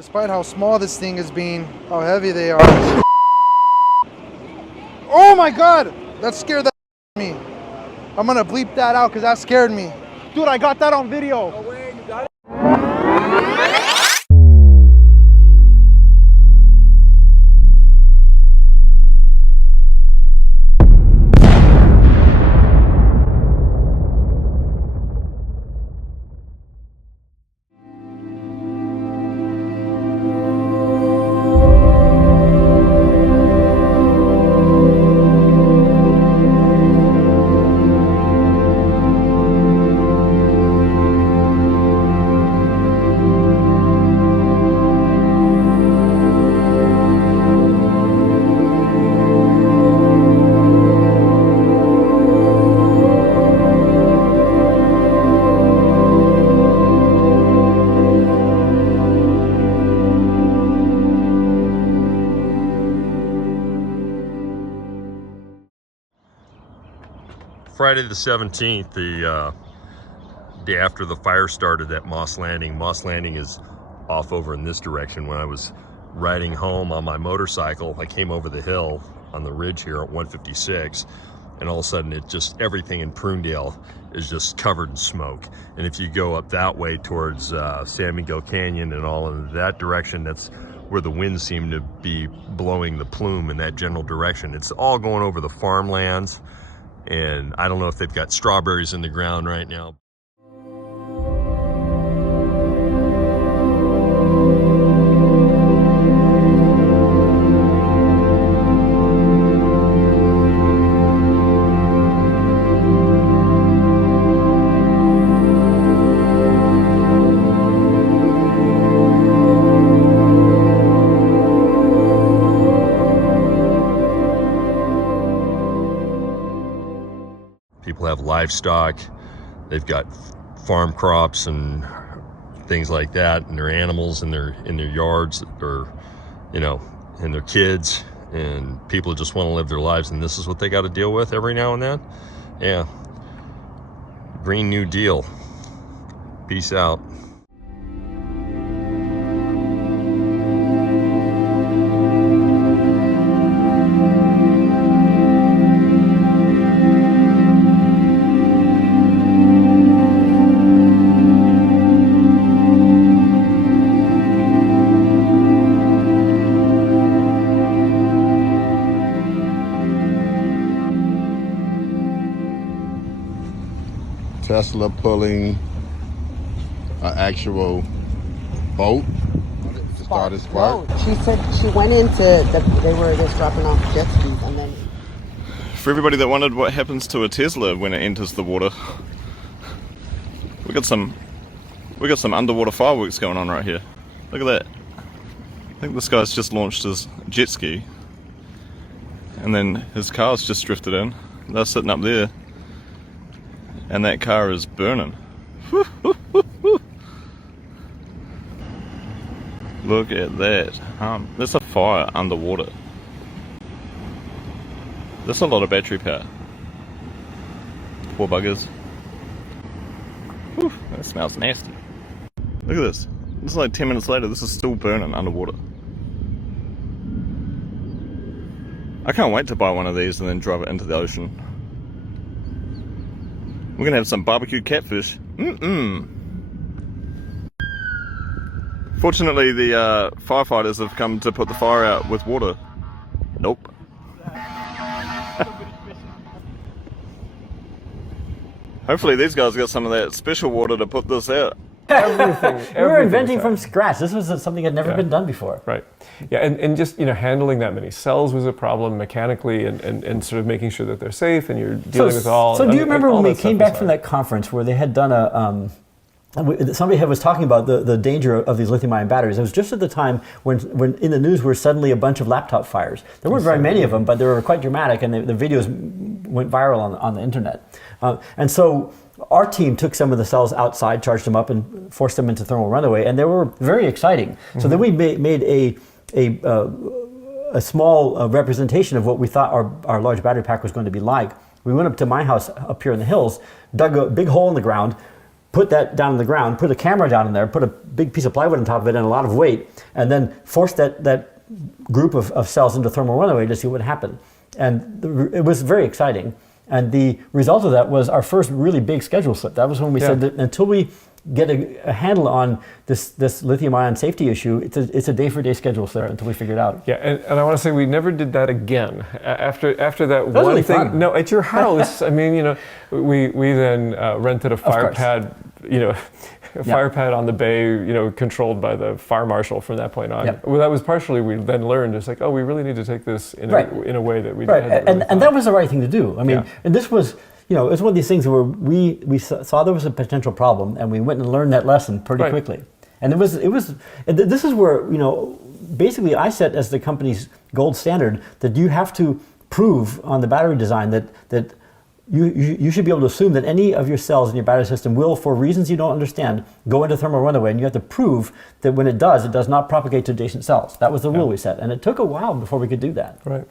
Despite how small this thing is being, how heavy they are. Oh my God, that scared the me. I'm gonna bleep that out because that scared me. Dude, I got that on video. No way, you got it? Friday the 17th, the day after the fire started at Moss Landing. Moss Landing is off over in this direction. When I was riding home on my motorcycle, I came over the hill on the ridge here at 156, and all of a sudden it just, everything in Prunedale is just covered in smoke. And if you go up that way towards San Miguel Canyon and all in that direction, that's where the winds seem to be blowing the plume in that general direction. It's all going over the farmlands. And I don't know if they've got strawberries in the ground right now. People have livestock, they've got farm crops and things like that, and their animals in their yards, or you know, and their kids, and people just want to live their lives, and this is what they got to deal with every now and then. Yeah, Green New Deal. Peace out. Tesla pulling an actual boat to start a spark. No, she said she went into they were just dropping off jet skis, and then. For everybody that wondered what happens to a Tesla when it enters the water, we got some underwater fireworks going on right here. Look at that. I think this guy's just launched his jet ski, and then his car's just drifted in. They're sitting up there. And that car is burning. Look at that. There's a fire underwater. There's a lot of battery power. Poor buggers. Whew, that smells nasty. Look at this. This is like 10 minutes later, this is still burning underwater. I can't wait to buy one of these and then drive it into the ocean. We're gonna have some barbecue catfish. Fortunately, the firefighters have come to put the fire out with water. Nope. Hopefully these guys got some of that special water to put this out. Everything. We were inventing from scratch. This was something that had never been done before. Right. Yeah, and just, you know, handling that many cells was a problem mechanically, and sort of making sure that they're safe, and you're dealing with all. So do you remember when we came back from that conference where they had done somebody was talking about the danger of these lithium-ion batteries? It was just at the time when in the news were suddenly a bunch of laptop fires. There weren't very many of them, but they were quite dramatic, and the videos went viral on the internet. And so our team took some of the cells outside, charged them up, and forced them into thermal runaway, and they were very exciting. So then we made a small representation of what we thought our large battery pack was going to be like. We went up to my house up here in the hills, dug a big hole in the ground, put that down on the ground, put a camera down in there, put a big piece of plywood on top of it and a lot of weight, and then force that group of cells into thermal runaway to see what happened. And it was very exciting. And the result of that was our first really big schedule slip. That was when we said that until we get a handle on this lithium ion safety issue, it's a day-for-day schedule slip until we figure it out. Yeah, and I want to say we never did that again. After that was one really thing, fun. no, at your house. I mean, we then rented a fire pad, a fire pad on the bay, controlled by the fire marshal from that point on. Yep. Well, that was partially we then learned. It's like, oh, we really need to take this in a way that we hadn't really and that was the right thing to do. I mean, and this was. It's one of these things where we saw there was a potential problem, and we went and learned that lesson pretty quickly. And this is where, basically I set as the company's gold standard that you have to prove on the battery design that you should be able to assume that any of your cells in your battery system will, for reasons you don't understand, go into thermal runaway, and you have to prove that when it does not propagate to adjacent cells. That was the rule we set, and it took a while before we could do that. Right.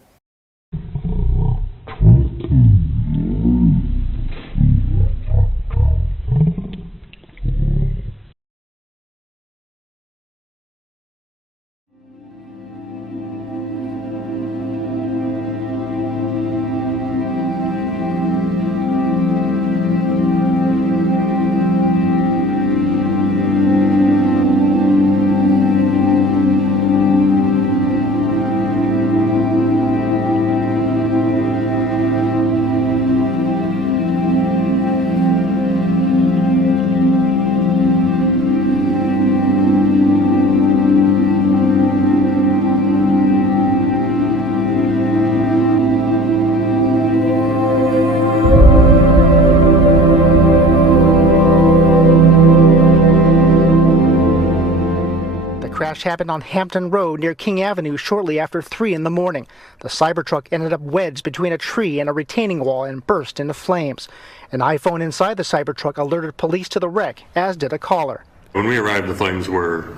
crash happened on Hampton Road near King Avenue shortly after 3 in the morning. The Cybertruck ended up wedged between a tree and a retaining wall and burst into flames. An iPhone inside the Cybertruck alerted police to the wreck, as did a caller. When we arrived, the flames were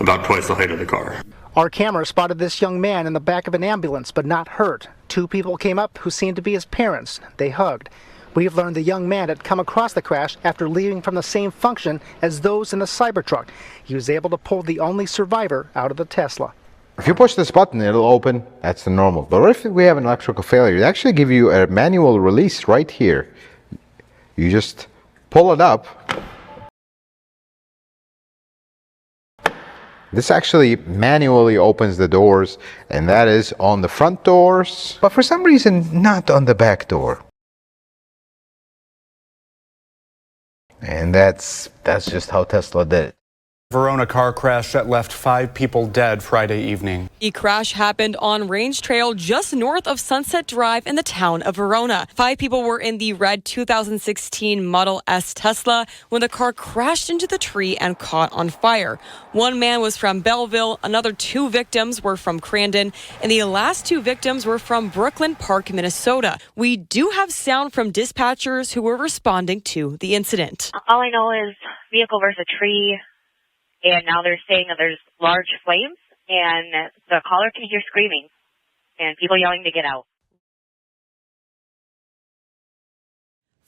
about twice the height of the car. Our camera spotted this young man in the back of an ambulance, but not hurt. 2 people came up who seemed to be his parents. They hugged. We've learned the young man had come across the crash after leaving from the same function as those in the Cybertruck. He was able to pull the only survivor out of the Tesla. If you push this button, it'll open. That's the normal. But if we have an electrical failure, they actually give you a manual release right here. You just pull it up. This actually manually opens the doors, and that is on the front doors, but for some reason not on the back door. And that's just how Tesla did it. Verona car crash that left 5 people dead Friday evening. The crash happened on Range Trail just north of Sunset Drive in the town of Verona. 5 people were in the red 2016 Model S Tesla when the car crashed into the tree and caught on fire. 1 man was from Belleville, another 2 victims were from Crandon, and the last 2 victims were from Brooklyn Park, Minnesota. We do have sound from dispatchers who were responding to the incident. All I know is vehicle versus a tree. And now they're saying that there's large flames, and the caller can hear screaming and people yelling to get out.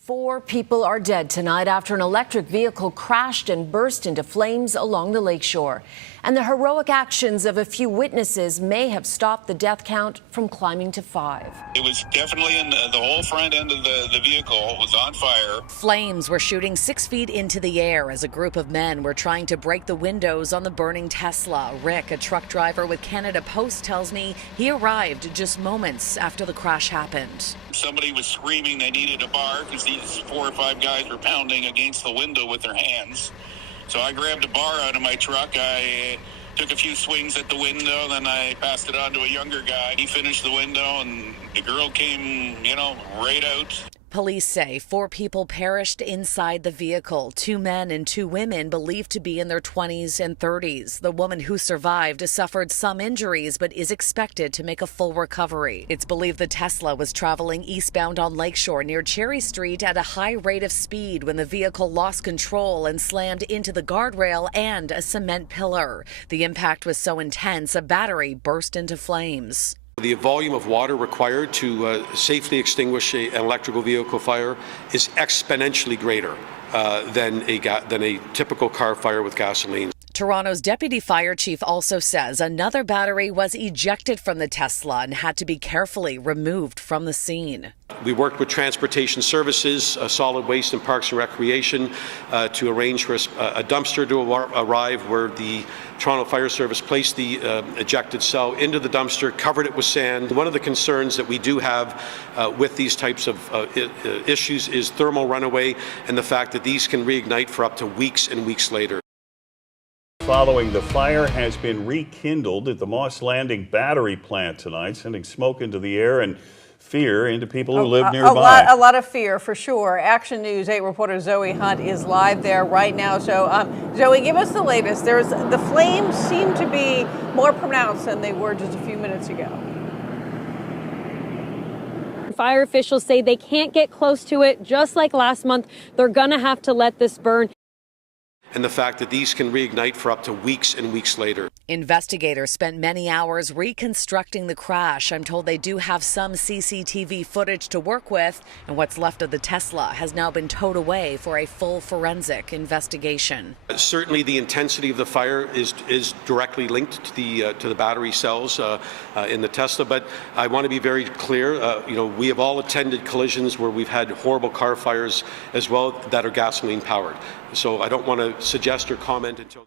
4 people are dead tonight after an electric vehicle crashed and burst into flames along the lakeshore. And the heroic actions of a few witnesses may have stopped the death count from climbing to 5. It was definitely in the whole front end of the vehicle was on fire. Flames were shooting 6 feet into the air as a group of men were trying to break the windows on the burning Tesla. Rick, a truck driver with Canada Post, tells me he arrived just moments after the crash happened. Somebody was screaming they needed a bar because these 4 or 5 guys were pounding against the window with their hands. So I grabbed a bar out of my truck. I took a few swings at the window, then I passed it on to a younger guy. He finished the window, and the girl came, right out. Police say 4 people perished inside the vehicle, 2 men and 2 women believed to be in their 20s and 30s. The woman who survived suffered some injuries but is expected to make a full recovery. It's believed the Tesla was traveling eastbound on Lakeshore near Cherry Street at a high rate of speed when the vehicle lost control and slammed into the guardrail and a cement pillar. The impact was so intense, a battery burst into flames. The volume of water required to safely extinguish an electrical vehicle fire is exponentially greater than a typical car fire with gasoline. Toronto's deputy fire chief also says another battery was ejected from the Tesla and had to be carefully removed from the scene. We worked with Transportation Services, Solid Waste and Parks and Recreation to arrange for a dumpster to arrive where the Toronto Fire Service placed the ejected cell into the dumpster, covered it with sand. One of the concerns that we do have with these types of issues is thermal runaway and the fact that these can reignite for up to weeks and weeks later. Following the fire has been rekindled at the Moss Landing battery plant tonight, sending smoke into the air and fear into people who live nearby. A lot of fear, for sure. Action News 8 reporter Zoe Hunt is live there right now. So, Zoe, give us the latest. The flames seem to be more pronounced than they were just a few minutes ago. Fire officials say they can't get close to it. Just like last month, they're going to have to let this burn. And the fact that these can reignite for up to weeks and weeks later. Investigators spent many hours reconstructing the crash. I'm told they do have some CCTV footage to work with, and what's left of the Tesla has now been towed away for a full forensic investigation. Certainly the intensity of the fire is directly linked to the battery cells in the Tesla, but I want to be very clear, we have all attended collisions where we've had horrible car fires as well that are gasoline powered. So I don't want to suggest or comment until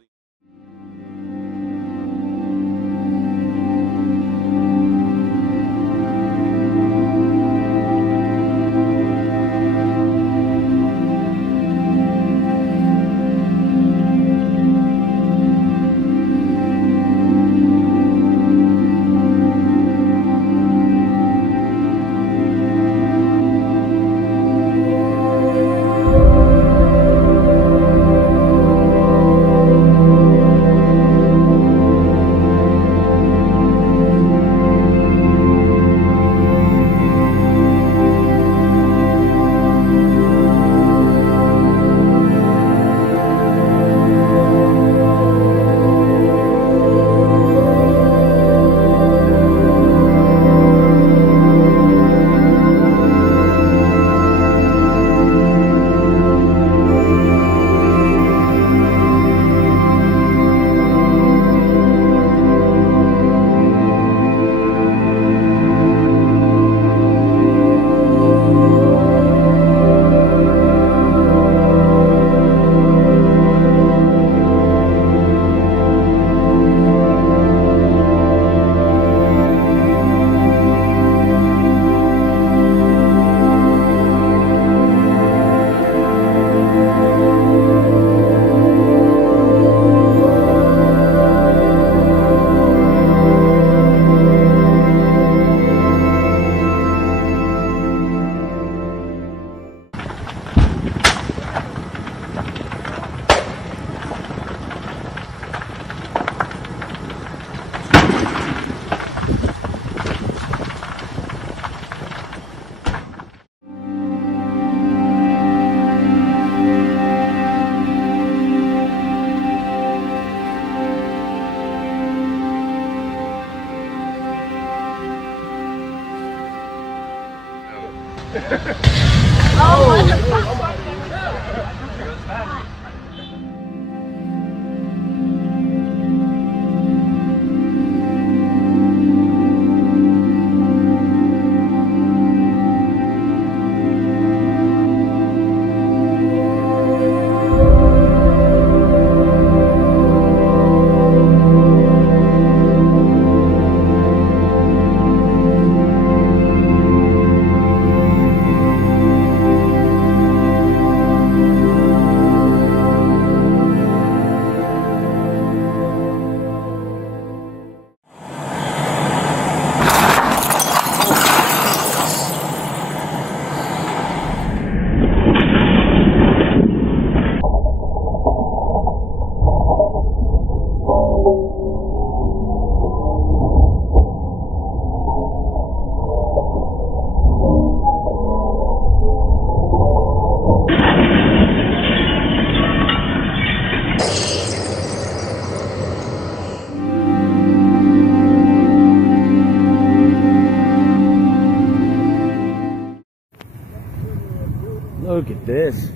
Look at this.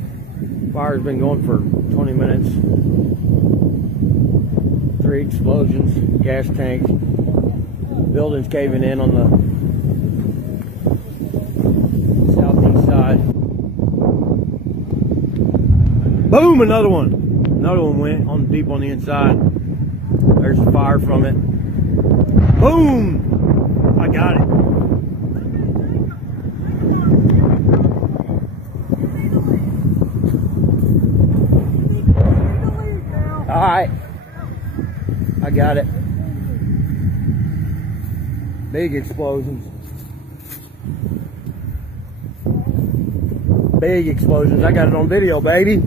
Fire fire's been going for 20 minutes. 3 explosions, gas tank, buildings caving in on the southeast side. Boom, another one. Another one went on deep on the inside. There's fire from it. Boom! I got it. All right. I got it. Big explosions. Big explosions. I got it on video, baby.